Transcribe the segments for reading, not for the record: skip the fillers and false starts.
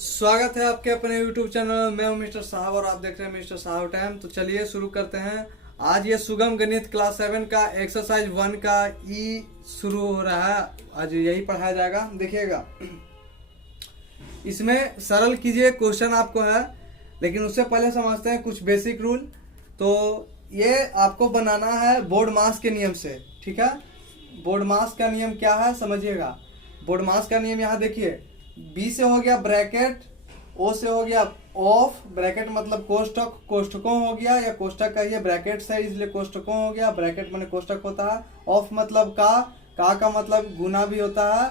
स्वागत है आपके अपने YouTube चैनल। मैं हूं मिस्टर साहब और आप देख रहे हैं मिस्टर साहब टाइम। तो चलिए शुरू करते हैं। आज ये सुगम गणित क्लास 7 का एक्सरसाइज 1 का ई शुरू हो रहा है। आज यही पढ़ाया जाएगा, देखिएगा। इसमें सरल कीजिए क्वेश्चन आपको है, लेकिन उससे पहले समझते हैं कुछ बेसिक रूल। तो ये आपको बनाना है बोर्ड मास के नियम से, ठीक है। बोर्ड मास का नियम क्या है समझिएगा। बोर्ड मास का नियम यहाँ देखिए, बी से हो गया ब्रैकेट, ओ से हो गया ऑफ, ब्रैकेट मतलब कोष्ठक, कोष्ठकों हो गया, या कोष्ठक कहिए, ब्रैकेट से इसलिए कोष्ठकों हो गया, ब्रैकेट माने कोष्ठक होता है। ऑफ मतलब का मतलब गुना भी होता है,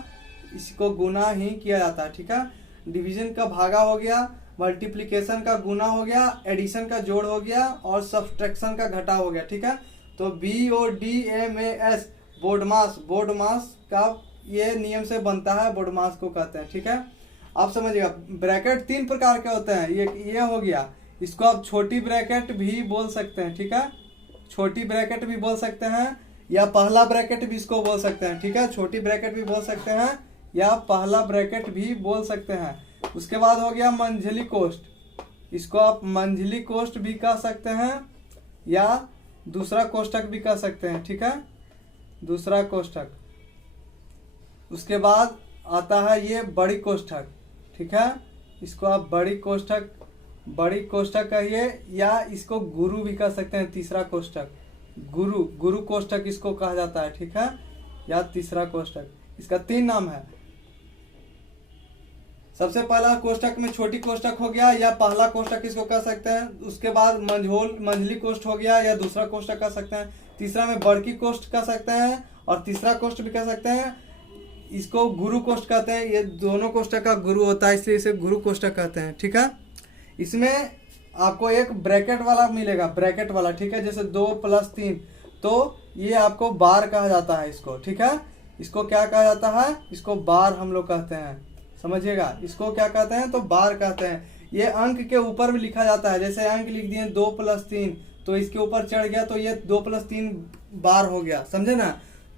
इसको गुना ही किया जाता है, ठीक है। डिवीजन का भागा हो गया, मल्टीप्लिकेशन का गुना हो गया, एडिशन का जोड़ हो गया, और सब्सट्रैक्शन का घटा हो गया, ठीक है। तो BODMAS बोर्ड मास का ये नियम से बनता है, बोर्ड मास को कहते हैं, ठीक है। आप समझिएगा। ब्रैकेट 3 प्रकार के होते हैं। ये हो गया, इसको आप छोटी ब्रैकेट भी बोल सकते हैं, ठीक है। छोटी ब्रैकेट भी बोल सकते हैं, या पहला ब्रैकेट भी इसको बोल सकते हैं, ठीक है। छोटी ब्रैकेट भी बोल सकते हैं या पहला ब्रैकेट भी बोल सकते हैं। उसके बाद हो गया मंझली कोष्ठ, इसको आप मंझली कोष्ठ भी कह सकते हैं या दूसरा कोष्ठक भी कह सकते हैं, ठीक है, दूसरा कोष्ठक। उसके बाद आता है ये बड़ी कोष्ठक, ठीक है। इसको आप बड़ी कोष्ठक कहिए, या इसको गुरु भी कह सकते हैं, तीसरा कोष्ठक, गुरु कोष्ठक इसको कहा जाता है, ठीक है, या तीसरा कोष्ठक। इसका 3 नाम है। सबसे पहला कोष्ठक में छोटी कोष्ठक हो गया, या पहला कोष्ठक इसको कह सकते हैं। उसके बाद मंझली कोष्ठ हो गया, या दूसरा कोष्ठक कह सकते हैं। तीसरा में बड़की कोष्ठ कह सकते हैं, और तीसरा कोष्ठ भी कह सकते हैं। इसको गुरु कोष्ठ कहते हैं। ये दोनों कोष्ठक का गुरु होता है, इसलिए इसे गुरु कोष्ठक कहते हैं, ठीक है। इसमें आपको एक ब्रैकेट वाला मिलेगा, ब्रैकेट वाला, ठीक है, जैसे 2 + 3, तो ये आपको बार कहा जाता है इसको, ठीक है। इसको क्या कहा जाता है, इसको बार हम लोग कहते हैं, समझिएगा। इसको क्या कहते हैं, तो बार कहते हैं। ये अंक के ऊपर भी लिखा जाता है, जैसे अंक लिख दिए 2 + 3, तो इसके ऊपर चढ़ गया, तो ये 2 + 3 बार हो गया, समझे ना।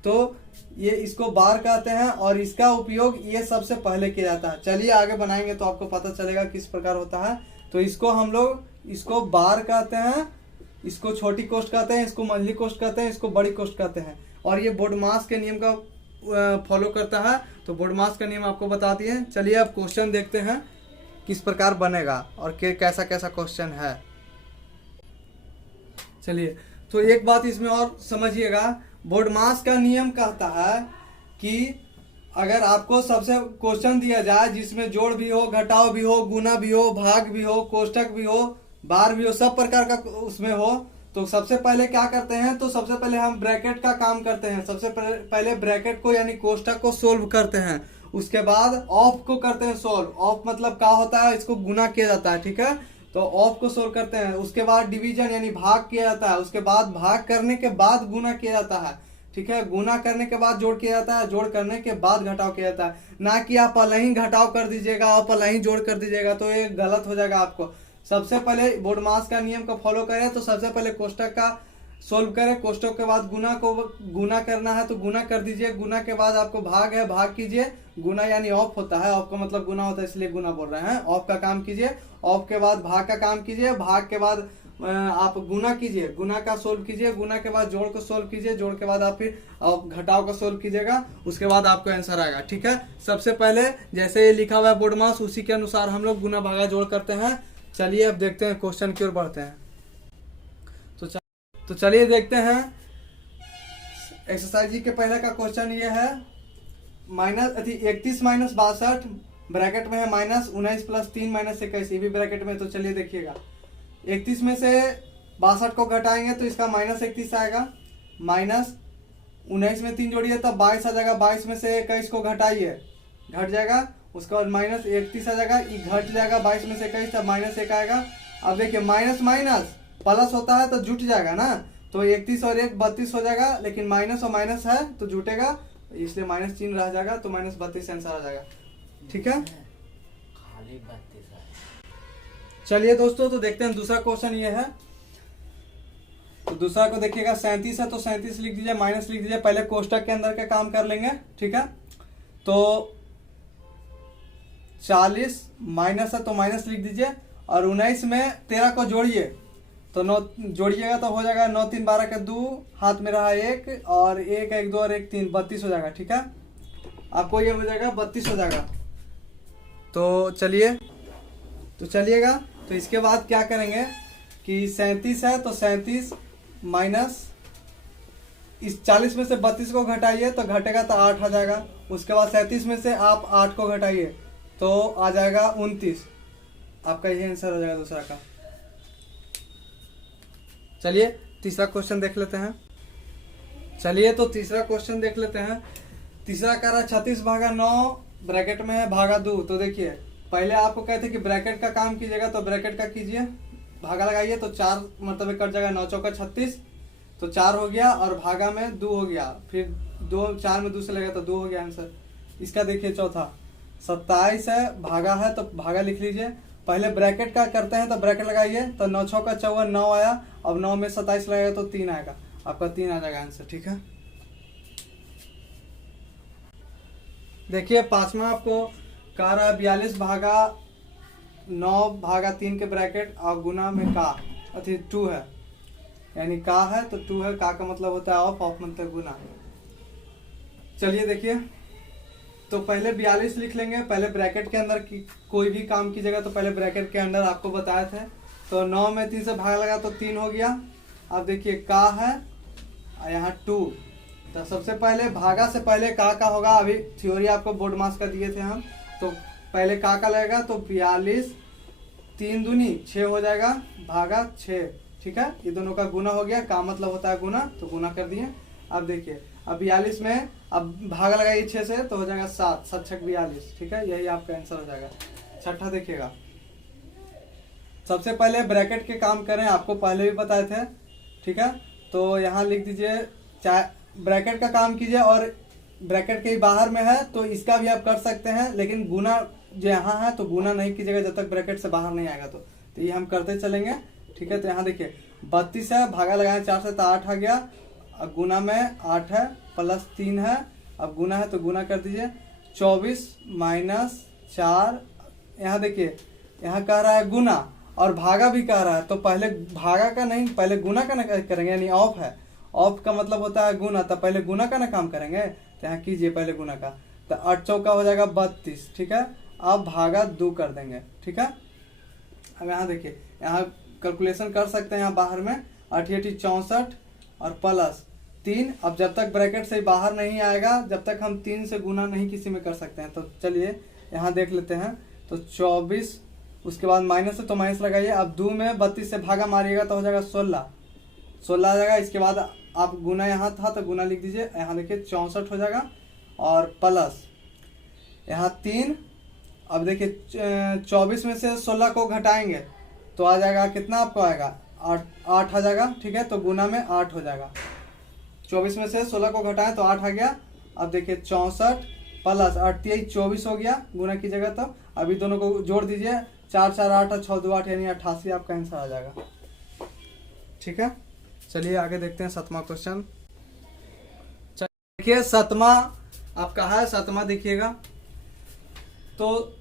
तो ये इसको बार कहते हैं, और इसका उपयोग ये सबसे पहले किया जाता है। चलिए आगे बनाएंगे तो आपको पता चलेगा किस प्रकार होता है। तो इसको हम लोग इसको बार कहते हैं, इसको छोटी कोष्ठ कहते हैं, इसको मंझली कोष्ठ कहते हैं, इसको बड़ी कोष्ठ कहते हैं। और ये बोर्ड मास के नियम का फॉलो करता है। तो बोर्ड मास का नियम आपको बता दिए। चलिए अब क्वेश्चन देखते हैं किस प्रकार बनेगा और कैसा कैसा क्वेश्चन है। चलिए, तो एक बात इसमें और समझिएगा। बोर्ड मास का नियम कहता है कि अगर आपको सबसे क्वेश्चन दिया जाए जिसमें जोड़ भी हो, घटाव भी हो, गुना भी हो, भाग भी हो, कोष्ठक भी हो, बार भी हो, सब प्रकार का उसमें हो, तो सबसे पहले क्या करते हैं, तो सबसे पहले हम ब्रैकेट का काम करते हैं। सबसे पहले ब्रैकेट को यानी कोष्ठक को सोल्व करते हैं। उसके बाद ऑफ को करते हैं सोल्व। ऑफ मतलब क्या होता है, इसको गुना किया जाता है, ठीक है। तो ऑफ को सोल्व करते हैं। उसके बाद डिवीजन यानी भाग किया जाता है। उसके बाद भाग करने के बाद गुना किया जाता है, ठीक है। गुना करने के बाद जोड़ किया जाता है, जोड़ करने के बाद घटाव किया जाता है। ना कि आप पहले ही घटाव कर दीजिएगा और पहले ही जोड़ कर दीजिएगा, तो ये गलत हो जाएगा आपको। सबसे पहले बोर्ड मास का नियम को फॉलो करें, तो सबसे पहले कोष्ठक का सोल्व करें। कोष्ठक के बाद गुना करना है तो गुना कर दीजिए। गुना के बाद आपको भाग है, भाग कीजिए। गुना यानी ऑफ होता है, ऑफ का मतलब गुना होता है, इसलिए गुना बोल रहे हैं। ऑफ का काम कीजिए, ऑफ के बाद भाग का काम कीजिए, भाग के बाद आप गुना कीजिए, गुना का सोल्व कीजिए, गुना के बाद जोड़ को सोल्व कीजिए, जोड़ के बाद आप फिर घटाव का सोल्व कीजिएगा। उसके बाद आपको आंसर आएगा, ठीक है। सबसे पहले जैसे ये लिखा हुआ है बोर्ड मास, उसी के अनुसार हम लोग गुना भागा जोड़ करते हैं। चलिए अब देखते हैं क्वेश्चन की ओर बढ़ते हैं। तो चलिए देखते हैं एक्सरसाइज के पहले का क्वेश्चन ये है। 31 - 62 ब्रैकेट में है, -19 + 3 - 21, ये भी ब्रैकेट में। तो चलिए देखिएगा, 31 में से 62 को घटाएंगे तो इसका -31 आएगा। -19 में 3 जोड़िए तब 22 आ जाएगा। 22 में से 21 को घटाइए, घट जाएगा। उसके बाद -31 आ जाएगा, ये घट जाएगा 22 में से 21, तब -1 आएगा। अब देखिए माइनस माइनस प्लस होता है तो जुट जाएगा ना, तो 31 और 1 32 हो जाएगा, लेकिन माइनस और माइनस है तो जुटेगा, इसलिए माइनस चिन्ह रह जाएगा, तो -32 आंसर आ जाएगा, ठीक है। खाली 32 है। चलिए दोस्तों, तो देखते हैं दूसरा क्वेश्चन ये है। तो दूसरा को देखिएगा, 37 है तो 37 लिख दीजिए, माइनस लिख दीजिए। पहले कोष्ठक के अंदर का काम कर लेंगे, ठीक है। तो 40 माइनस है तो माइनस लिख दीजिए, और 19 में 13 को जोड़िए तो 9 जोड़िएगा तो हो जाएगा 9 3 12 का 2, हाथ में रहा 1 और 1 1 2 और 1 3, 32 हो जाएगा। ठीक है, आपको ये हो जाएगा 32 हो जाएगा। तो चलिएगा, तो इसके बाद क्या करेंगे कि 37 है तो 37 माइनस इस 40 में से 32 को घटाइए तो घटेगा तो 8 आ जाएगा। उसके बाद 37 में से आप 8 को घटाइए तो आ जाएगा 29। आपका यही आंसर हो जाएगा दूसरा का। चलिए तीसरा क्वेश्चन देख लेते हैं। तीसरा क्वेश्चन देख लेते हैं। तीसरा कह रहा है 36 भागा 9 ब्रैकेट में है भागा 2। तो देखिए पहले आपको कहते कि ब्रैकेट का काम कीजिएगा तो ब्रैकेट का कीजिए, भागा लगाइए तो 4 मतलब कट जाएगा, 9 चौका 36 तो 4 हो गया, और भागा में 2 हो गया, फिर 2 4 में 2 से लगा तो 2 हो गया आंसर। इसका देखिए चौथा 27 है, भागा है तो भागा लिख लीजिए। पहले ब्रैकेट का करते हैं तो ब्रैकेट लगाइए तो 9 चौका 54 9 आया, अब 9 में 27 लगाएगा तो 3 आएगा, आपका 3 आ जाएगा आंसर। ठीक है, देखिए पांचवा आपको कह रहा है 42 भागा 9 भागा 3 के ब्रैकेट और गुना में का अथी 2 है, यानी का है तो 2 है, का मतलब होता है ऑफ मतलब गुना। चलिए देखिए, तो पहले 42 लिख लेंगे, पहले ब्रैकेट के अंदर की कोई भी काम कीजिएगा तो पहले ब्रैकेट के अंदर आपको बताए थे। तो 9 में 3 से भाग लगा तो 3 हो गया। अब देखिए का है यहाँ 2, तो सबसे पहले भागा से पहले का होगा, अभी थ्योरी आपको बोर्ड मास का दिए थे हम, तो पहले का लगेगा तो 42 3 दूनी 6 हो जाएगा भागा 6। ठीक है, ये दोनों का गुना हो गया, का मतलब होता है गुना, तो गुना कर दिए। अब देखिए अब 42 में अब भागा लगाइए 6 से तो हो जाएगा 7 7 6 42। ठीक है, यही आपका आंसर हो जाएगा। छठा देखिएगा, सबसे पहले ब्रैकेट के काम करें, आपको पहले भी बताए थे। ठीक है, तो यहाँ लिख दीजिए चाहे ब्रैकेट का काम कीजिए, और ब्रैकेट के ही बाहर में है तो इसका भी आप कर सकते हैं, लेकिन गुना जो यहाँ है तो गुना नहीं कीजिएगा जब तक ब्रैकेट से बाहर नहीं आएगा। तो ये हम करते चलेंगे। ठीक है, तो यहाँ देखिए 32 है, भागा लगाए 4 से तो 8 आ गया, अब गुना में 8 है प्लस 3 है, अब गुना है तो गुना कर दीजिए। 24 माइनस 4, यहाँ देखिए यहाँ कह रहा है गुना और भागा भी कह रहा है, तो पहले भागा का नहीं पहले गुना का ना करेंगे, यानी ऑफ है, ऑफ का मतलब होता है गुना, तो पहले गुना का ना काम करेंगे। तो यहाँ कीजिए पहले गुना का, तो 8 चौका हो जाएगा 32। ठीक है, अब भागा 2 कर देंगे। ठीक है, अब यहाँ देखिए यहाँ कैलकुलेशन कर सकते हैं, यहाँ बाहर में 8 8 64 और प्लस 3। अब जब तक ब्रैकेट से बाहर नहीं आएगा जब तक हम 3 से गुना नहीं किसी में कर सकते हैं। तो चलिए यहाँ देख लेते हैं, तो 24 उसके बाद माइनस है तो माइनस लगाइए। अब 2 में 32 से भागा मारिएगा तो हो जाएगा 16 आ जाएगा। इसके बाद आप गुना यहाँ था तो गुना लिख दीजिए, यहाँ देखिए 64 हो जाएगा और प्लस यहाँ 3। अब देखिए 24 में से 16 को घटाएंगे तो आ जाएगा कितना, आपको आएगा 8 आ जाएगा। ठीक है, तो गुना में 8 हो जाएगा। 24 में से 16 को घटाएं तो 8 आ गया। अब देखिए 64 प्लस 8 24 हो गया गुना की जगह। तो अभी दोनों को जोड़ दीजिए, 4 4 8 6 2 8 यानी 88 आपका आंसर आ जाएगा। ठीक है, चलिए आगे देखते हैं 7वां क्वेश्चन। देखिए 7वां आपका है, 7वां देखिएगा, तो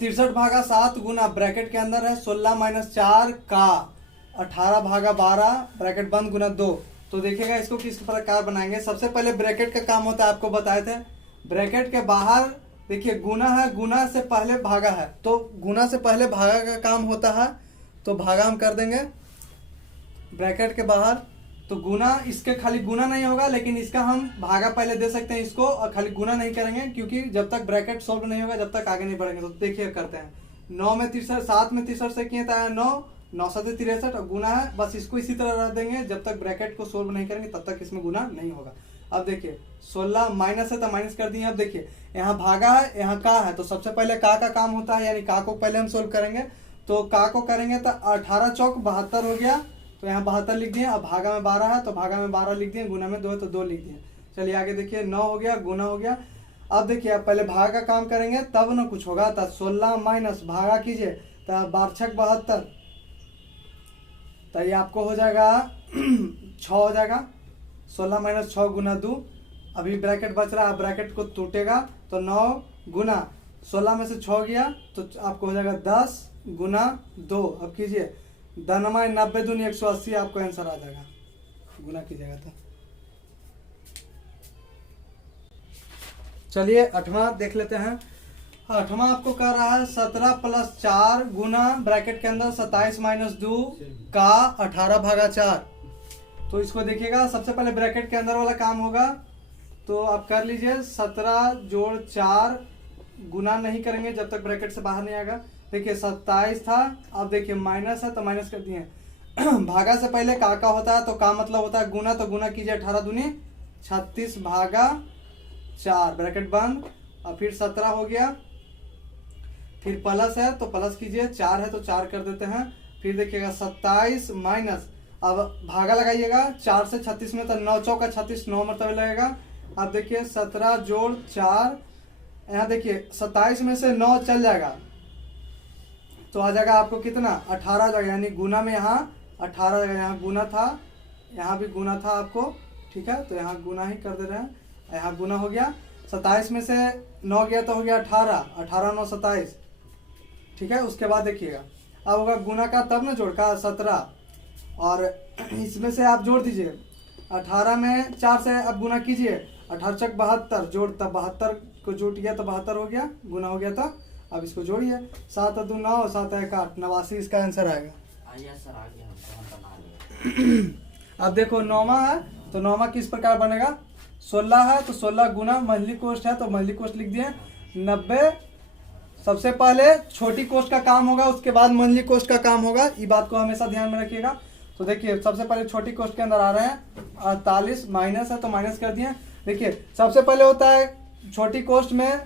63 भागा 7 गुना ब्रैकेट के अंदर है 16 माइनस 4 का 18 भागा 12 ब्रैकेट बंद गुना 2। तो देखिएगा इसको किस प्रकार बनाएंगे। सबसे पहले ब्रैकेट का काम होता है, आपको बताए थे, ब्रैकेट के बाहर देखिए गुना है, गुना से पहले भागा है, तो गुना से पहले भागा का काम होता है, तो भागा हम कर देंगे ब्रैकेट के बाहर। तो गुना इसके खाली गुना नहीं होगा, लेकिन इसका हम भागा पहले दे सकते हैं इसको, और खाली गुना नहीं करेंगे क्योंकि जब तक ब्रैकेट सॉल्व नहीं होगा जब तक आगे नहीं बढ़ेंगे। तो देखिए करते हैं, 9 में 63 7 में 63 से किए था 9 9 7 63 और गुना है, बस इसको इसी तरह रख देंगे, जब तक ब्रैकेट को सोल्व नहीं करेंगे तब तक इसमें गुना नहीं होगा। अब देखिए 16 माइनस है तो माइनस कर दिए। अब देखिए यहाँ भागा है, यहाँ का है, तो सबसे पहले का काम होता है, यानी का को पहले हम सोल्व करेंगे। तो का को करेंगे तो 18 चौक 72 हो गया, तो यहाँ 72 लिख दिए। अब भागा में 12 है तो भागा में 12 लिख दिए, गुना में 2 है तो 2 लिख दिए। चलिए आगे देखिए 9 हो गया, गुना हो गया। अब देखिए अब पहले भागा का काम करेंगे तब ना कुछ होगा। तो 16 माइनस भागा कीजिए तो 12 6 72, तो ये आपको हो जाएगा 6 हो जाएगा। 16 माइनस 6 गुना 2, अभी ब्रैकेट बच रहा है, ब्रैकेट को टूटेगा तो 9 गुना 16 में से 6 गया तो आपको हो जाएगा 10 गुना 2। अब कीजिए 10 90 दूनी 180 आपको आंसर आ जाएगा, गुना कीजिएगा तो। चलिए 8वां देख लेते हैं। 8वां आपको कह रहा है 17 + 4 गुना ब्रैकेट के अंदर 27 - 2 का 18/4। तो इसको देखिएगा, सबसे पहले ब्रैकेट के अंदर वाला काम होगा तो आप कर लीजिए। 17 + 4 गुना नहीं करेंगे जब तक ब्रैकेट से बाहर नहीं आएगा। देखिए 27 था, अब देखिए माइनस है तो माइनस कर दिए। भागा से पहले का होता है तो का मतलब होता है गुना, तो गुना कीजिए 18 दूनी 36/4 ब्रैकेट बंद। और फिर 17 हो गया, फिर प्लस है तो प्लस कीजिए, 4 है तो 4 कर देते हैं। फिर देखिएगा 27 माइनस, अब भागा लगाइएगा 4 से 36 में तो 9 चौका 36 9 मरतबे लगेगा। अब देखिए 17 + 4, यहाँ देखिए 27 में से 9 चल जाएगा तो आ जाएगा आपको कितना 18 आ जाएगा, यानी गुना में यहाँ 18 आ जाएगा। यहाँ गुना था, यहाँ भी गुना था आपको, ठीक है, तो यहाँ गुना ही कर दे रहे हैं। यहाँ गुना हो गया, 27 में से 9 गया तो हो गया 18, 18 9 27, ठीक है। उसके बाद देखिएगा अब होगा गुना का तब ना जोड़ का 17, और इसमें से आप जोड़ दीजिए 18 में 4 से अब गुना कीजिए, 18 × 72 जोड़, तब 72 को जोड़ गया तो 72 हो गया, गुना हो गया था। अब इसको जोड़िए, 7 × 2 9, 7 × 1 8, 89 इसका आंसर आएगा। सर आ गया, हम बना लिए। अब देखो 9वां है तो 9वां किस प्रकार बनेगा, 16 है तो 16 गुना मंथली कॉस्ट है तो मंथली कॉस्ट लिख दिए 90। सबसे पहले छोटी कॉस्ट का काम होगा, उसके बाद मंथली कॉस्ट का काम होगा, ये बात को हमेशा ध्यान में रखिएगा। तो देखिए सबसे पहले छोटी कॉस्ट के अंदर आ रहे हैं 48, माइनस है तो माइनस कर दिए। देखिए सबसे पहले होता है छोटी कॉस्ट में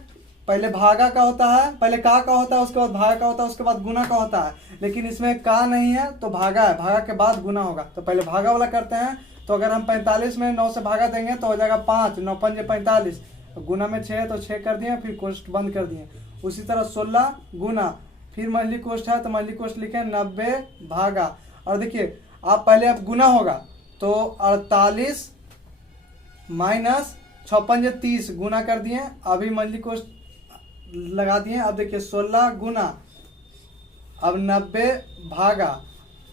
पहले भागा का होता है, पहले का होता है, उसके बाद भागा का होता है, उसके बाद गुना का होता है। लेकिन इसमें का नहीं है तो भागा है, भागा के बाद गुना होगा। तो पहले भागा वाला करते हैं, तो अगर हम 45 में 9 से भागा देंगे तो हो जाएगा 5, 9 × 5 = 45, गुना में 6 तो 6 कर दिए, फिर कॉस्ट बंद कर दिए। उसी तरह 16 गुना, फिर मंथली कॉस्ट है तो मंथली कॉस्ट लिखे 90 भागा। और देखिए आप पहले अब गुना होगा तो 48 माइनस 56 30 गुना कर दिए, अभी मंथली कॉस्ट लगा दिए। अब देखिए 16 गुना, अब 90 भागा,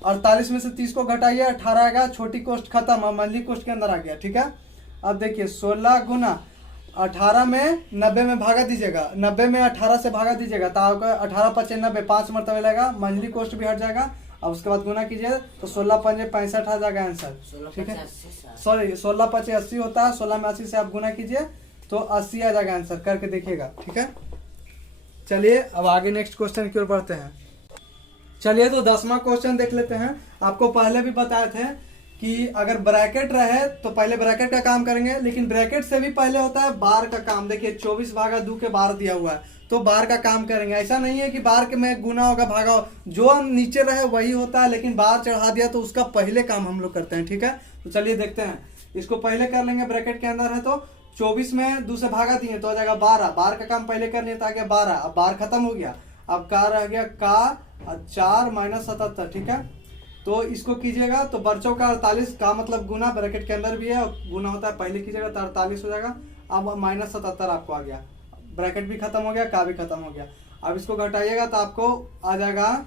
48 में से 30 को घटाइए 18 आएगा, छोटी कॉस्ट खत्म, अब मंथली कॉस्ट के अंदर आ गया, ठीक है। अब देखिए 16 गुना 18 में 90 में भागा दीजिएगा, 90 में 18 से भागा दीजिएगा तो आपका 18 × 5 = 90, 5 मरतबे लगेगा, मंथली कॉस्ट भी हट जाएगा। अब उसके बाद गुना कीजिए तो 16 × 5 = 65 आ जाएगा आंसर, ठीक है। सॉरी 16 × 5 = 80 होता है, 16 में 80 से आप गुना कीजिए तो 80 आ जाएगा आंसर, करके देखिएगा, ठीक है। चलिए अब आगे नेक्स्ट क्वेश्चन की ओर बढ़ते हैं। चलिए तो 10वां क्वेश्चन देख लेते हैं। आपको पहले भी बताए थे कि अगर ब्रैकेट रहे तो पहले ब्रैकेट का काम करेंगे, लेकिन ब्रैकेट से भी पहले होता है बार का काम। देखिए 24/2 के बार दिया हुआ है तो बार का काम करेंगे। ऐसा नहीं है कि बार के में गुना होगा भागा हो, जो हम नीचे रहे वही होता है, लेकिन बार चढ़ा दिया तो उसका पहले काम हम लोग करते हैं, ठीक है। तो चलिए देखते हैं, इसको पहले कर लेंगे। ब्रैकेट के अंदर है तो 24 में 2 से भागा दिए तो आ जाएगा 12, बार का काम पहले कर लिए तो आ गया 12, अब बार खत्म हो गया। अब का रह गया का 4 - 77, ठीक है। तो इसको कीजिएगा तो बच्चों का 48 का मतलब गुना, ब्रैकेट के अंदर भी है और गुना होता है, पहले कीजिएगा तो 48 हो जाएगा। अब -77 आपको आ गया, ब्रैकेट भी खत्म हो गया, का भी खत्म हो गया। अब इसको घटाइएगा तो आपको आ जाएगा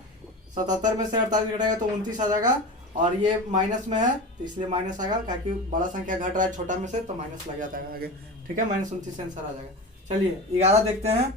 77 में से 48 घटाएगा तो 29 आ जाएगा, और ये माइनस में है तो इसलिए माइनस आएगा, क्योंकि बड़ा संख्या घट रहा है छोटा में से तो माइनस लग जाता है आगे, ठीक है। -29 आंसर आ जाएगा। चलिए 11 देखते हैं।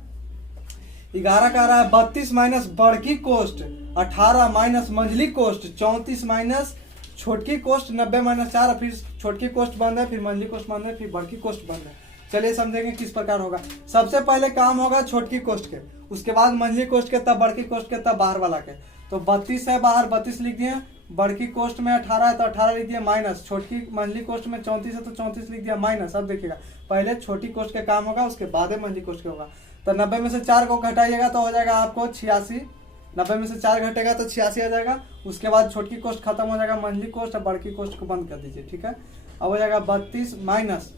11 का आ रहा है 32 माइनस बड़की कोस्ट 18 माइनस मंझली कोस्ट 34 माइनस छोटकी कोस्ट 90 - 4, फिर छोटकी कोस्ट बंद है, फिर मंझली कोस्ट बंद है, फिर बड़की कोस्ट बंद है। चलिए समझेंगे किस प्रकार होगा। सबसे पहले काम होगा छोटकी कोस्ट के, उसके बाद मंझली कोस्ट के, तब बड़की कोस्ट के, तब बाहर वाला के। तो 32 है बाहर 32 लिख दिए, बड़की कोस्ट में 18 है तो 18 लिख दिया माइनस, छोटकी मंझली कोस्ट में 34 है तो 34 लिख दिया माइनस। अब देखिएगा पहले छोटी कोस्ट के काम होगा, उसके बाद मंझली कोस्ट के होगा। तो 90 में से 4 को घटाइएगा तो हो जाएगा आपको 86, 90 में से 4 घटेगा तो 86 आ जाएगा। उसके बाद छोटकी कोस्ट खत्म हो जाएगा, मंझली कोस्ट और बड़की कोस्ट को बंद कर दीजिए, ठीक है। अब हो जाएगा 32 माइनस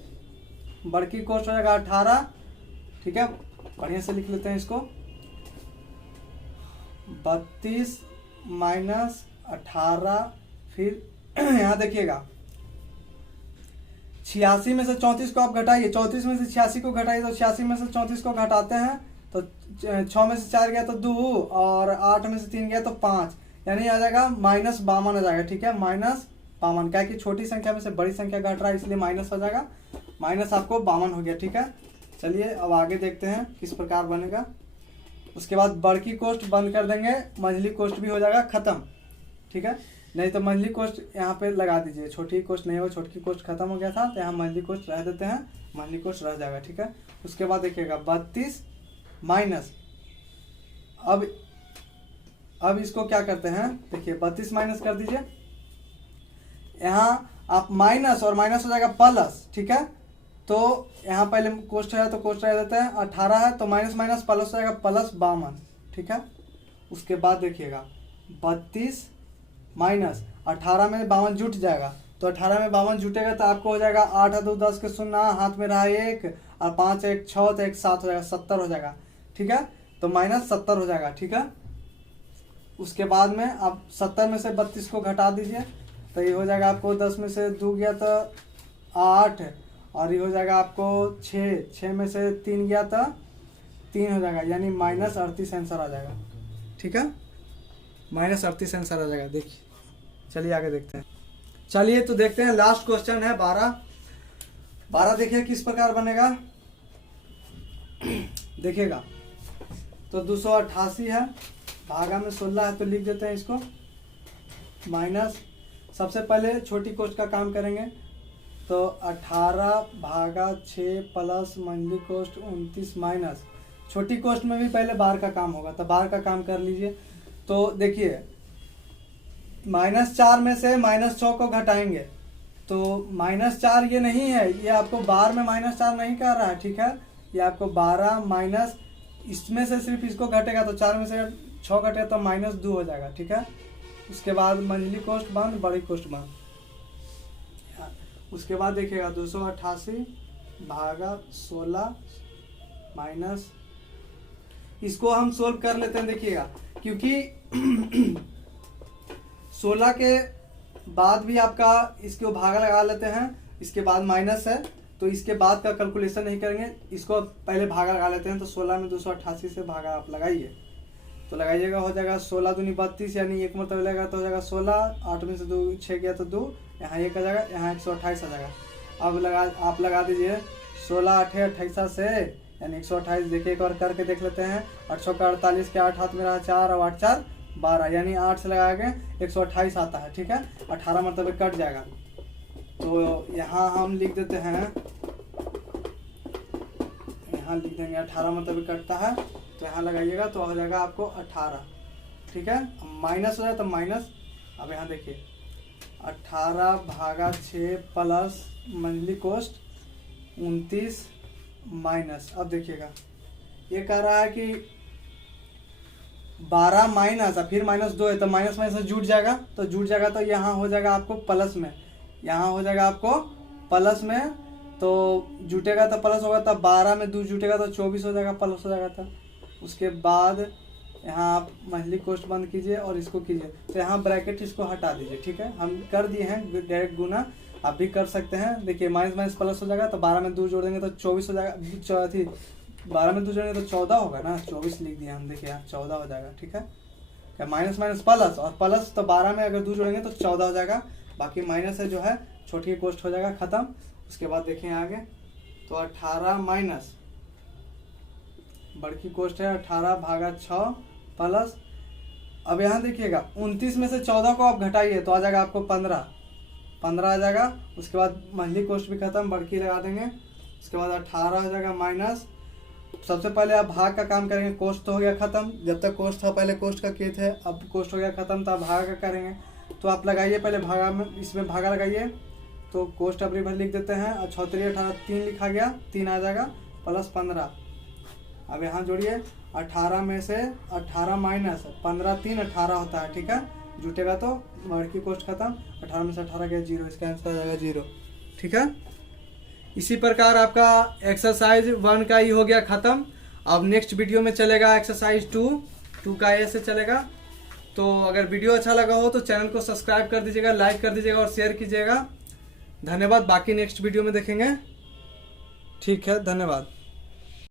बड़की कोस्ट हो जाएगा 18, ठीक है। बढ़िया से लिख लेते हैं इसको, 32 माइनस 18, फिर यहाँ देखिएगा 86 में से 34 को आप घटाइए, 34 में से 86 को घटाइए तो 86 में से 34 को घटाते हैं तो 6 में से 4 गया तो 2 और 8 में से 3 गया तो 5, यानी आ जाएगा -52 आ जाएगा। ठीक है, -52, क्या कि छोटी संख्या में से बड़ी संख्या घट रहा है इसलिए माइनस हो जाएगा, माइनस आपको 52 हो गया। ठीक है, चलिए अब आगे देखते हैं किस प्रकार बनेगा। उसके बाद बड़की कोष्ठ बंद कर देंगे, मंझली कोष्ठ भी हो जाएगा खत्म। ठीक है, नहीं तो मंझली कोष्ठ यहाँ पे लगा दीजिए, छोटी कोष्ठ नहीं हो, छोटी कोष्ठ खत्म हो गया था तो यहाँ मंझली कोष्ठ रह देते हैं, मंझली कोष्ठ रह जाएगा। ठीक है, उसके बाद देखिएगा 32 माइनस, अब इसको क्या करते हैं, देखिए 32 माइनस कर दीजिए, यहाँ आप माइनस और माइनस हो जाएगा प्लस। ठीक है, तो यहाँ पहले कोष्ठ है तो कोष्ठ रह देते हैं, 18 है तो माइनस माइनस प्लस हो जाएगा +52। ठीक है, उसके बाद देखिएगा 32 माइनस 18 में 52 जुट जाएगा, तो 18 में 52 जुटेगा तो आपको हो जाएगा 8 2 10 के 0, हाथ में रहा 1 और 5 1 6 तो 1 7 हो जाएगा, 70 हो जाएगा। ठीक है, तो -70 हो जाएगा। ठीक है, उसके बाद में आप 70 में से 32 को घटा दीजिए तो ये हो जाएगा आपको 10 में से 2 गया तो 8 और ये हो जाएगा आपको 6 में से 3 गया तो 3 हो जाएगा, यानी -38 आंसर आ जाएगा। ठीक है, -38 आंसर आ जाएगा। देखिए, चलिए आगे देखते हैं। चलिए तो देखते हैं, लास्ट क्वेश्चन है 12 देखिए किस प्रकार बनेगा। देखिएगा तो 288 है, भागा में 16 है तो लिख देते हैं इसको, माइनस, सबसे पहले छोटी कोष्ठ का काम करेंगे तो 18 भागा 6 प्लस मंझली कोष्ठ 29 माइनस, छोटी कोष्ठ में भी पहले बार का काम होगा तो बार का काम कर लीजिए। तो देखिए -4 में से -6 को घटाएंगे तो -4 ये नहीं है, ये आपको बार में -4 नहीं कर रहा है। ठीक है, ये आपको 12 माइनस, इसमें से सिर्फ इसको घटेगा तो 4 में से 6 घटेगा तो -2 हो जाएगा। ठीक है, उसके बाद मंझली कोष्ठ बंद, बड़ी कोष्ठ बंद। उसके बाद देखिएगा 288 भागा 16 माइनस, इसको हम सोल्व कर लेते हैं। देखिएगा क्योंकि 16 के बाद भी आपका इसको भागा लगा लेते हैं, इसके बाद माइनस है तो इसके बाद का कैलकुलेशन नहीं करेंगे, इसको पहले भागा लगा लेते हैं। तो 16 में 288 से भागा आप लगाइए तो लगाइएगा, हो जाएगा 16 दूनी 32, यानी एक मतलब लगेगा तो हो जाएगा 16, 8 में से 2 6 गया तो 2, यहाँ 1 आ जाएगा, यहाँ 128 आ जाएगा। अब आप लगा दीजिए 16 8 28 से, यानी 128। देखिए एक बार करके देख लेते हैं, 8 6 का 48 के 8 हाथ में रहा 4 और 8 4 12, यानी 8 से लगा के 128 आता है। ठीक है, 18 मतलब कट जाएगा तो यहाँ हम लिख देते हैं, यहाँ लिख देंगे 18 मतलब कटता है तो यहाँ लगाइएगा तो हो जाएगा आपको 18। ठीक है, माइनस हो जाए तो माइनस, अब यहाँ देखिए 18 भागा 6 प्लस मंझली कोष्ठ 29 माइनस, अब देखिएगा ये कह रहा है कि 12 माइनस और फिर -2 है तो माइनस माइनस जुट जाएगा, तो जुट जाएगा तो यहाँ हो जाएगा आपको प्लस में, यहाँ हो जाएगा आपको प्लस में, तो जुटेगा तो प्लस होगा, तब 12 में 2 जुटेगा तो 24 हो जाएगा, प्लस हो जाएगा था। उसके बाद यहाँ आप मंझली कोष्ठ बंद कीजिए और इसको कीजिए तो यहाँ ब्रैकेट इसको हटा दीजिए। ठीक है, हम कर दिए हैं डायरेक्ट गुना, आप भी कर सकते हैं। देखिए माइनस माइनस प्लस हो जाएगा तो 12 में 2 जोड़ देंगे तो 24 हो जाएगा, 12 में 2 जोड़ेंगे तो 14 होगा ना, 24 लिख दिया हम, देखिए यहाँ 14 हो जाएगा। ठीक है, क्या माइनस माइनस प्लस, और प्लस तो 12 में अगर 2 जोड़ेंगे तो 14 हो जाएगा, बाकी माइनस है जो है छोटी कोष्ठ हो जाएगा खत्म। उसके बाद देखें आगे तो 18 माइनस बड़की कोष्ठ है 18 भागा 6 प्लस, अब यहाँ देखिएगा 29 में से 14 को आप घटाइए तो आ जाएगा आपको 15 आ जाएगा। उसके बाद मंझली कोष्ठ भी खत्म, बड़की लगा देंगे। उसके बाद 18 हो जाएगा माइनस, सबसे पहले आप भाग का काम करेंगे, कोष्ठ तो हो गया खत्म, जब तक कोष्ठ था पहले कोष्ठ का किए थे, अब कोष्ठ हो गया खत्म तो आप भागा का करेंगे। तो आप लगाइए पहले भागा में, इसमें भागा लगाइए तो कोष्ठ अब रिवर्स लिख देते हैं, और 6 3 18 3 लिखा गया, 3 आ जाएगा प्लस 15। अब यहाँ जोड़िए 18 में से 18 माइनस 15 3 18 होता है। ठीक है, जुटेगा तो बड़की कोष्ठ खत्म, 18 में से 18 गया 0, इसका आंसर आ जाएगा 0। ठीक है, इसी प्रकार आपका एक्सरसाइज 1 का ही हो गया खत्म। अब नेक्स्ट वीडियो में चलेगा एक्सरसाइज 2 का ऐसे चलेगा। तो अगर वीडियो अच्छा लगा हो तो चैनल को सब्सक्राइब कर दीजिएगा, लाइक कर दीजिएगा और शेयर कीजिएगा। धन्यवाद, बाकी नेक्स्ट वीडियो में देखेंगे। ठीक है, धन्यवाद।